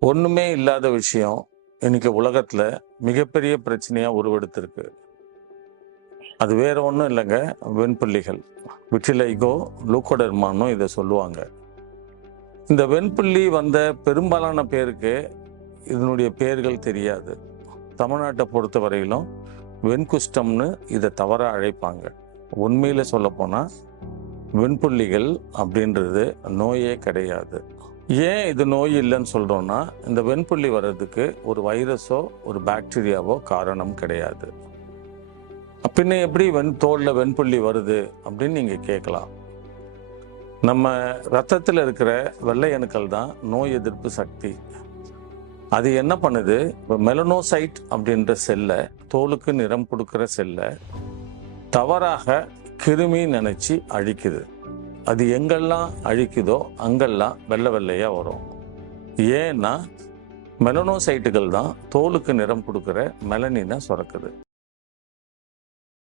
ஒண்ணுமே இல்லாத விஷயம் இன்னைக்கு உலகத்துல மிகப்பெரிய பிரச்சனையா உருவெடுத்திருக்கு. அது வேற ஒன்றும் இல்லைங்க. வெண்புள்ளிகள். விட்டிலைகோ லூக்கோடர்மானும் இதை சொல்லுவாங்க. இந்த வெண்புள்ளி வந்த பெரும்பாலான பேருக்கு இதனுடைய பேர்கள் தெரியாது. தமிழ்நாட்டை பொறுத்த வரையிலும் வெண்குஷ்டம்னு இதை தவறாக அழைப்பாங்க. உண்மையில சொல்லப்போனால் வெண்புள்ளிகள் அப்படின்றது நோயே கிடையாது. ஏன் இது நோய் இல்லைன்னு சொல்கிறோன்னா இந்த வெண்புள்ளி வர்றதுக்கு ஒரு வைரஸோ ஒரு பாக்டீரியாவோ காரணம் கிடையாது. பின்ன எப்படி வெண் தோலில் வெண்புள்ளி வருது அப்படின்னு நீங்கள் கேட்கலாம். நம்ம ரத்தத்தில் இருக்கிற வெள்ளை அணுக்கள் தான் நோய் எதிர்ப்பு சக்தி. அது என்ன பண்ணுது? மெலனோசைட் அப்படின்ற செல்லை தோலுக்கு நிறம் கொடுக்குற செல்லை தவறாக கிருமி நினச்சி அழிக்குது. அது எங்கெல்லாம் அழிக்குதோ அங்கெல்லாம் வெள்ளை வெள்ளையாக வரும். ஏன்னா மெலனோசைட்டுகள் தான் தோலுக்கு நிறம் கொடுக்குற மெலனினை சுரக்குது.